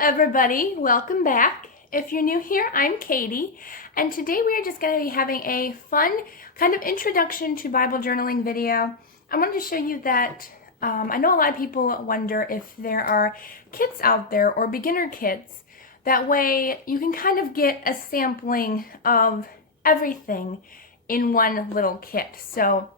everybody, welcome back. If you're new here, I'm Katie, and today we are just going to be having a fun kind of introduction to Bible journaling video. I wanted to show you that I know a lot of people wonder if there are kits out there or beginner kits. That way you can kind of get a sampling of everything in one little kit. So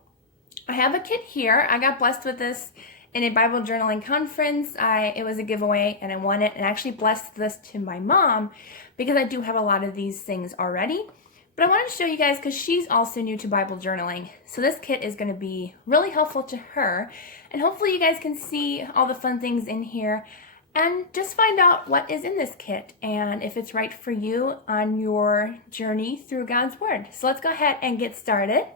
I have a kit here. I got blessed with this in a Bible journaling conference. It was a giveaway and I won it, and I actually blessed this to my mom because I do have a lot of these things already. But I wanted to show you guys because she's also new to Bible journaling. So this kit is going to be really helpful to her, and hopefully you guys can see all the fun things in here and just find out what is in this kit and if it's right for you on your journey through God's Word. So let's go ahead and get started.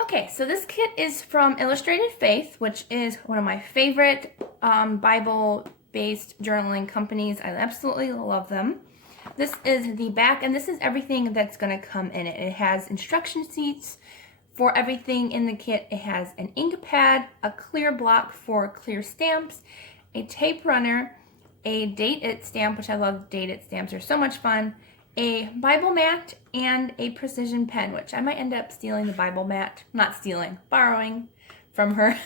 Okay, so this kit is from Illustrated Faith, which is one of my favorite Bible-based journaling companies. I absolutely love them. This is the back, and this is everything that's going to come in it. It has instruction sheets for everything in the kit. It has an ink pad, a clear block for clear stamps, a tape runner, a date it stamp, which I love. Date it stamps are so much fun, a Bible mat, and a precision pen, which I might end up stealing the Bible mat. Not stealing, borrowing from her.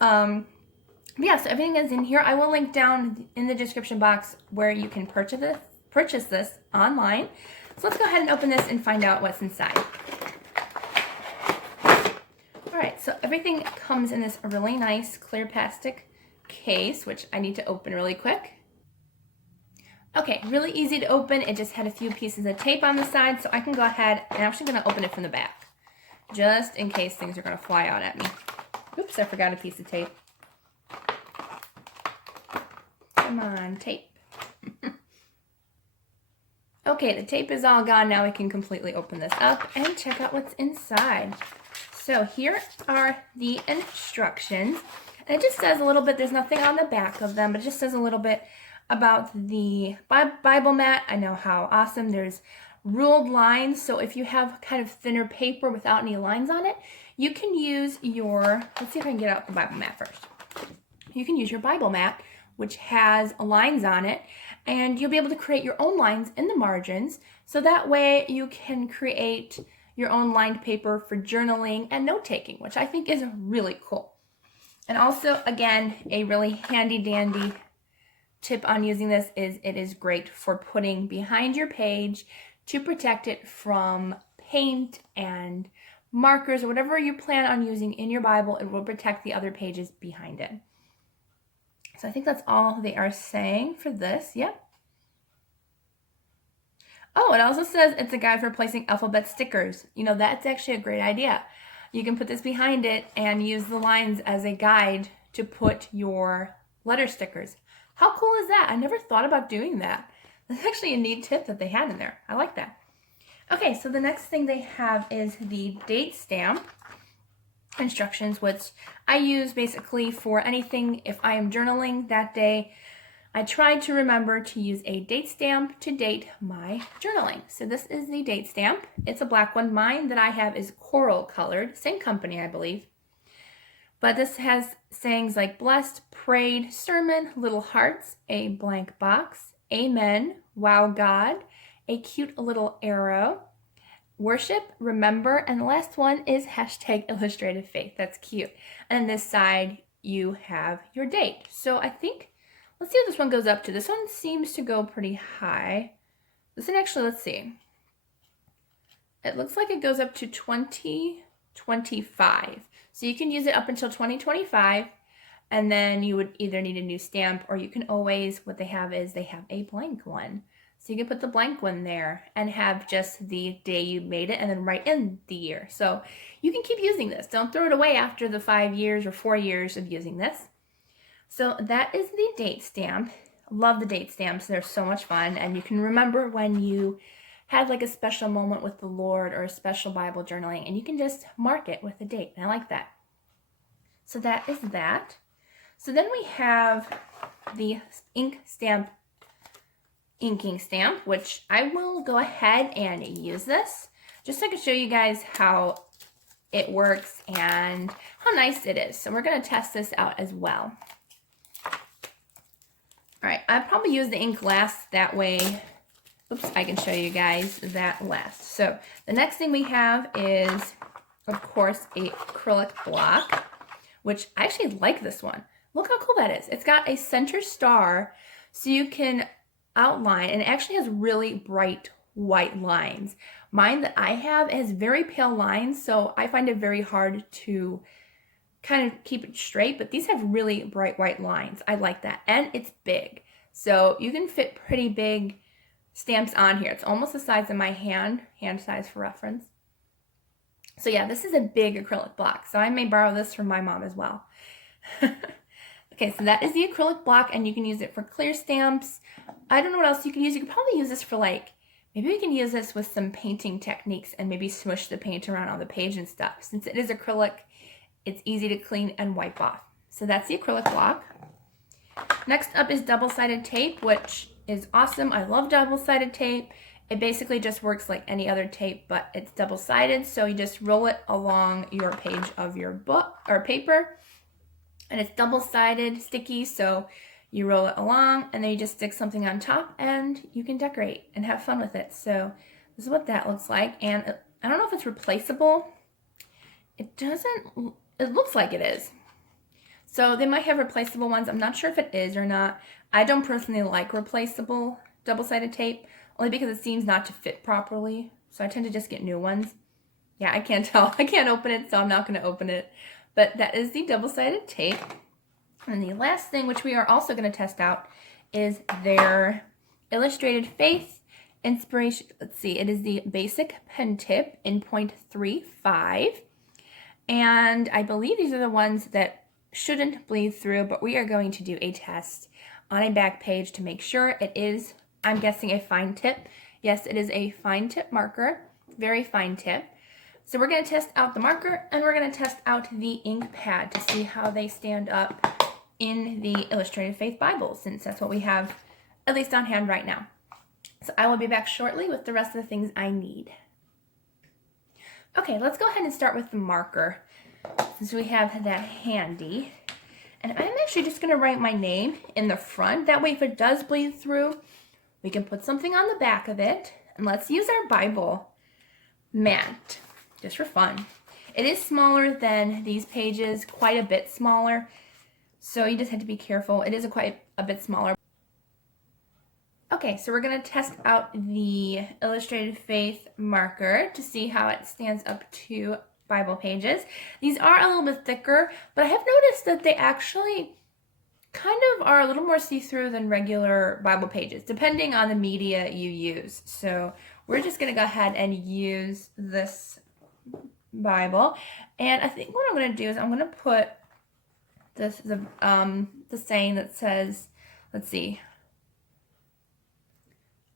Yeah, so everything is in here. I will link down in the description box where you can purchase this online. So let's go ahead and open this and find out what's inside. All right, so everything comes in this really nice clear plastic case, which I need to open really quick. Okay, really easy to open. It just had a few pieces of tape on the side, so I can go ahead and I'm actually going to open it from the back, just in case things are going to fly out at me. Oops, I forgot a piece of tape. Come on, tape. Okay, the tape is all gone. Now we can completely open this up and check out what's inside. So here are the instructions. And it just says a little bit, there's nothing on the back of them, but it just says a little bit about the Bible mat. I know how awesome. There's ruled lines, so if you have kind of thinner paper without any lines on it, you can use your, let's see if I can get out the Bible mat first. You can use your Bible mat, which has lines on it, and you'll be able to create your own lines in the margins, so that way you can create your own lined paper for journaling and note-taking, which I think is really cool. And also, again, a really handy-dandy tip on using this is it is great for putting behind your page to protect it from paint and markers or whatever you plan on using in your Bible. It will protect the other pages behind it. So I think that's all they are saying for this. Yep. Oh, it also says it's a guide for placing alphabet stickers. You know, that's actually a great idea. You can put this behind it and use the lines as a guide to put your letter stickers. How cool is that? I never thought about doing that. That's actually a neat tip that they had in there. I like that. Okay, so the next thing they have is the date stamp instructions, which I use basically for anything. If I am journaling that day, I try to remember to use a date stamp to date my journaling. So this is the date stamp. It's a black one. Mine that I have is coral colored. Same company, I believe. But this has sayings like blessed, prayed, sermon, little hearts, a blank box, amen, wow God, a cute little arrow, worship, remember, and the last one is hashtag illustrated faith. That's cute. And this side, you have your date. So I think, let's see what this one goes up to. This one seems to go pretty high. This one actually, let's see. It looks like it goes up to 2025. So you can use it up until 2025, and then you would either need a new stamp, or you can always, what they have is they have a blank one. So you can put the blank one there and have just the day you made it and then write in the year. So you can keep using this. Don't throw it away after the 5 years or 4 years of using this. So that is the date stamp. Love the date stamps. They're so much fun, and you can remember when you had like a special moment with the Lord or a special Bible journaling, and you can just mark it with a date. And I like that. So that is that. So then we have the inking stamp, which I will go ahead and use this just so I can show you guys how it works and how nice it is. So we're going to test this out as well. All right, I probably use the ink last, that way, oops, I can show you guys that last. So the next thing we have is, of course, a acrylic block, which I actually like this one. Look how cool that is. It's got a center star, so you can outline, and it actually has really bright white lines. Mine that I have has very pale lines, so I find it very hard to kind of keep it straight, but these have really bright white lines. I like that. And it's big. So you can fit pretty big stamps on here. It's almost the size of my hand size for reference. So yeah, this is a big acrylic block. So I may borrow this from my mom as well. Okay, so that is the acrylic block, and you can use it for clear stamps. I don't know what else you can use. You could probably use this for maybe we can use this with some painting techniques and maybe smush the paint around on the page and stuff. Since it is acrylic, it's easy to clean and wipe off. So that's the acrylic block. Next up is double-sided tape, which is awesome. I love double-sided tape. It basically just works like any other tape, but it's double-sided. So you just roll it along your page of your book or paper, and it's double-sided, sticky. So you roll it along, and then you just stick something on top, and you can decorate and have fun with it. So this is what that looks like. And I don't know if it's replaceable. It looks like it is. So they might have replaceable ones. I'm not sure if it is or not. I don't personally like replaceable double-sided tape, only because it seems not to fit properly. So I tend to just get new ones. Yeah, I can't tell. I can't open it, so I'm not going to open it. But that is the double-sided tape. And the last thing, which we are also going to test out, is their Illustrated Faith Inspiration. Let's see, it is the basic pen tip in 0.35. And I believe these are the ones that shouldn't bleed through, but we are going to do a test on a back page to make sure it is, I'm guessing, a fine tip. Yes, it is a fine tip marker, very fine tip. So we're going to test out the marker, and we're going to test out the ink pad to see how they stand up in the Illustrated Faith Bible, since that's what we have at least on hand right now. So I will be back shortly with the rest of the things I need. Okay, let's go ahead and start with the marker, since we have that handy. And I'm actually just going to write my name in the front. That way, if it does bleed through, we can put something on the back of it. And let's use our Bible mat, just for fun. It is smaller than these pages, quite a bit smaller. So you just have to be careful. It is quite a bit smaller. Okay, so we're going to test out the Illustrated Faith marker to see how it stands up to Bible pages. These are a little bit thicker, but I have noticed that they actually kind of are a little more see-through than regular Bible pages, depending on the media you use. So we're just going to go ahead and use this Bible. And I think what I'm going to do is I'm going to put this, the saying that says, let's see,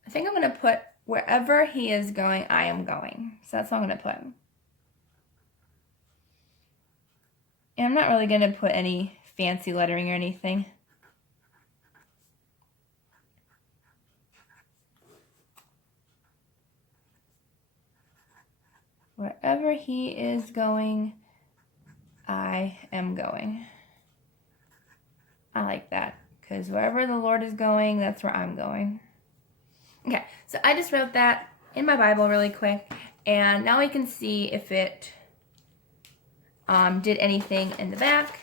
I think I'm going to put, wherever he is going, I am going. So that's what I'm going to put. And I'm not really going to put any fancy lettering or anything. Wherever he is going, I am going. I like that, because wherever the Lord is going, that's where I'm going. Okay, so I just wrote that in my Bible really quick, and now we can see if it did anything in the back,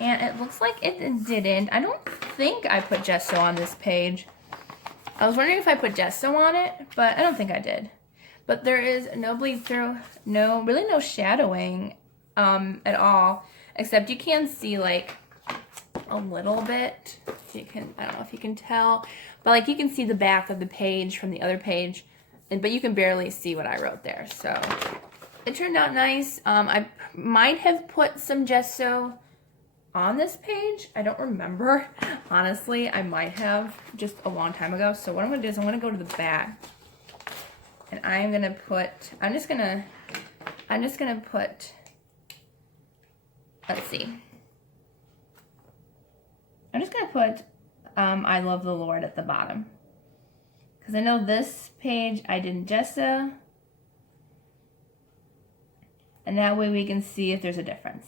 and it looks like it didn't. I don't think I put gesso on this page. I was wondering if I put gesso on it, but I don't think I did. But there is no bleed through, really no shadowing at all, except you can see like a little bit. I don't know if you can tell, but like you can see the back of the page from the other page, but you can barely see what I wrote there. So it turned out nice. I might have put some gesso on this page. I don't remember. Honestly, I might have just a long time ago. So what I'm going to do is I'm going to go to the back, and I'm just going to put, let's see. I'm just going to put I love the Lord at the bottom, because I know this page I didn't gesso, and that way we can see if there's a difference.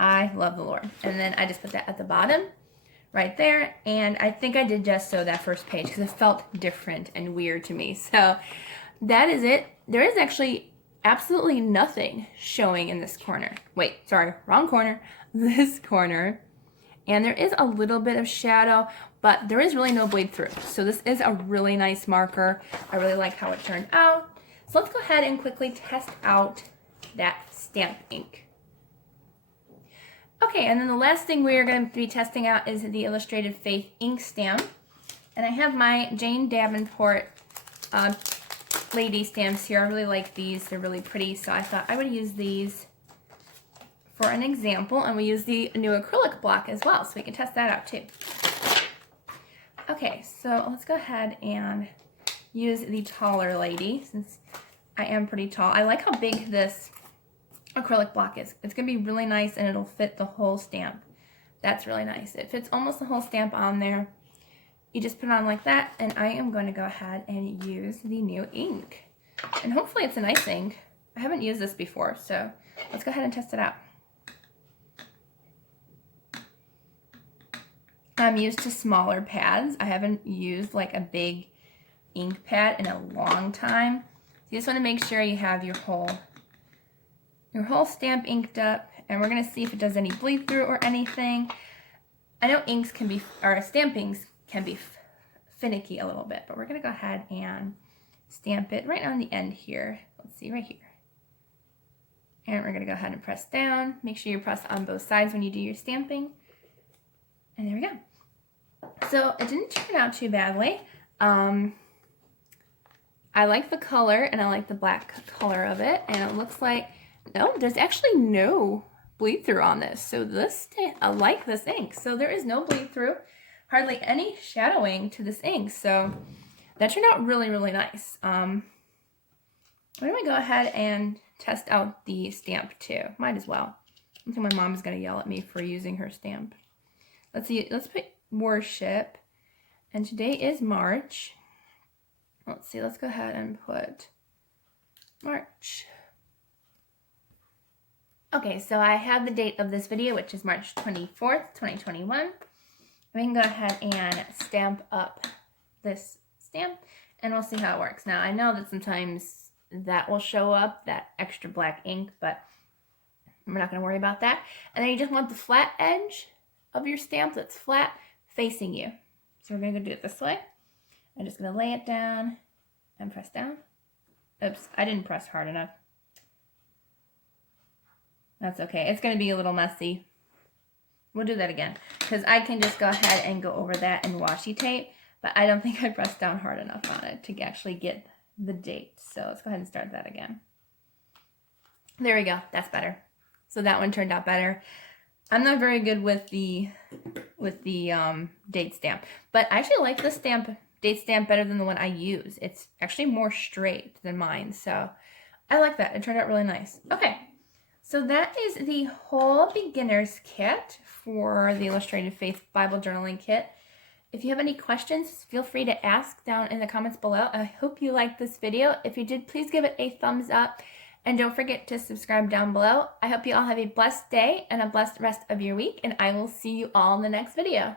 I I love the Lord. And then I just put that at the bottom right there. And I think I did just sew that first page because it felt different and weird to me. So that is it. There is actually absolutely nothing showing in this corner. Wait, sorry, wrong corner. This corner. And there is a little bit of shadow, but there is really no bleed through. So this is a really nice marker. I really like how it turned out. So let's go ahead and quickly test out that stamp ink. Okay, and then the last thing we are going to be testing out is the Illustrated Faith ink stamp. And I have my Jane Davenport lady stamps here. I really like these. They're really pretty, so I thought I would use these for an example, and we use the new acrylic block as well, so we can test that out too. Okay, so let's go ahead and use the taller lady, since I am pretty tall. I like how big this acrylic block is. It's going to be really nice, and it'll fit the whole stamp. That's really nice. It fits almost the whole stamp on there. You just put it on like that, and I am going to go ahead and use the new ink. And hopefully it's a nice ink. I haven't used this before, so let's go ahead and test it out. I'm used to smaller pads. I haven't used like a big ink pad in a long time. So you just want to make sure you have your whole stamp inked up, and we're going to see if it does any bleed through or anything. I know inks can be, or stampings can be finicky a little bit, but we're going to go ahead and stamp it right on the end here. Let's see, right here. And we're going to go ahead and press down. Make sure you press on both sides when you do your stamping. And there we go. So it didn't turn out too badly. I like the color, and I like the black color of it. And it looks like, no, there's actually no bleed through on this. So I like this ink. So there is no bleed through, hardly any shadowing to this ink. So that turned out really, really nice. Why don't we go ahead and test out the stamp too? Might as well. I think my mom is going to yell at me for using her stamp. Let's see, let's put worship, and today is March. Let's see, let's go ahead and put March. Okay, so I have the date of this video, which is March 24th, 2021. We can go ahead and stamp up this stamp, and we'll see how it works. Now, I know that sometimes that will show up, that extra black ink, but we're not going to worry about that. And then you just want the flat edge of your stamp that's flat facing you. So we're going to do it this way. I'm just going to lay it down and press down. Oops, I didn't press hard enough. That's okay. It's going to be a little messy. We'll do that again, because I can just go ahead and go over that in washi tape, but I don't think I pressed down hard enough on it to actually get the date. So let's go ahead and start that again. There we go. That's better. So that one turned out better. I'm not very good with the date stamp, but I actually like this date stamp better than the one I use. It's actually more straight than mine, so I like that. It turned out really nice. Okay, so that is the whole beginner's kit for the Illustrated Faith Bible Journaling Kit. If you have any questions, feel free to ask down in the comments below. I hope you liked this video. If you did, please give it a thumbs up. And don't forget to subscribe down below. I hope you all have a blessed day and a blessed rest of your week, and I will see you all in the next video.